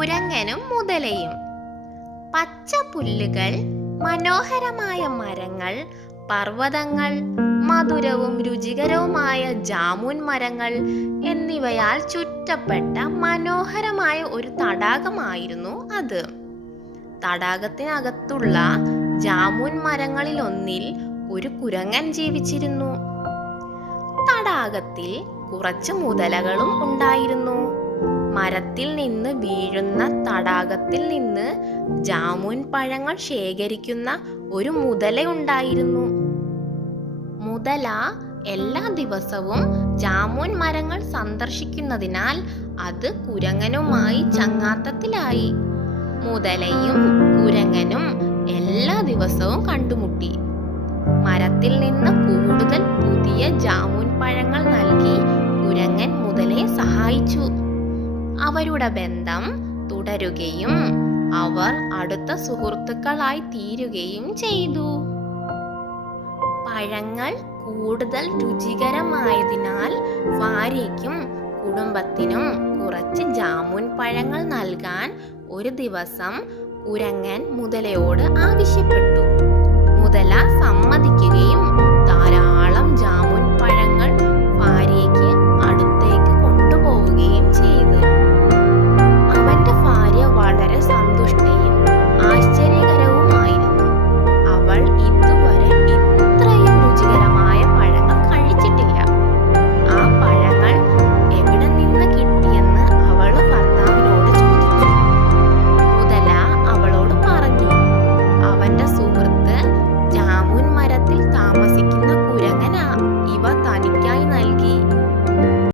കുരങ്ങനും മുതലയും. പച്ച പുല്ലുകൾ, മനോഹരമായ മരങ്ങൾ, പർവ്വതങ്ങൾ, മധുരവും രുചികരവുമായ ജാമുൻ മരങ്ങൾ എന്നിവയാൽ ചുറ്റപ്പെട്ട മനോഹരമായ ഒരു തടാകമായിരുന്നു അത്. തടാകത്തിനകത്തുള്ള ജാമുൻ മരങ്ങളിലൊന്നിൽ ഒരു കുരങ്ങൻ ജീവിച്ചിരുന്നു. തടാകത്തിൽ കുറച്ച് മുതലകളും ഉണ്ടായിരുന്നു. മരത്തിൽ നിന്ന് വീഴുന്ന തടാകത്തിൽ നിന്ന് ജാമുൻ പഴങ്ങൾ ശേഖരിക്കുന്ന ഒരു മുതലയുണ്ടായിരുന്നു. മുതല എല്ലാ ദിവസവും ജാമുൻ മരങ്ങൾ സന്ദർശിക്കുന്നതിനാൽ അത് കുരങ്ങനുമായി ചങ്ങാത്തത്തിലായി. മുതലയും കുരങ്ങനും എല്ലാ ദിവസവും കണ്ടുമുട്ടി. മരത്തിൽ നിന്ന് കൂടുതൽ പുതിയ ജാമുൻ പഴങ്ങൾ നൽകി കുരങ്ങൻ മുതലയെ സഹായിച്ചു. അവരുടെ ബന്ധം തുടരുകയും അവർ അടുത്ത സുഹൃത്തുക്കളായി തീരുകയും ചെയ്തു. പഴങ്ങൾ കൂടുതൽ രുചികരമായതിനാൽ ഭാര്യയ്ക്കും കുടുംബത്തിനും കുറച്ച് ജാമുൻ പഴങ്ങൾ നൽകാൻ ഒരു ദിവസം കുരങ്ങൻ മുതലയോട് ആവശ്യപ്പെട്ടു. മുതല സമ്മതിക്കുകയും ധാരാളം ജാമുൻ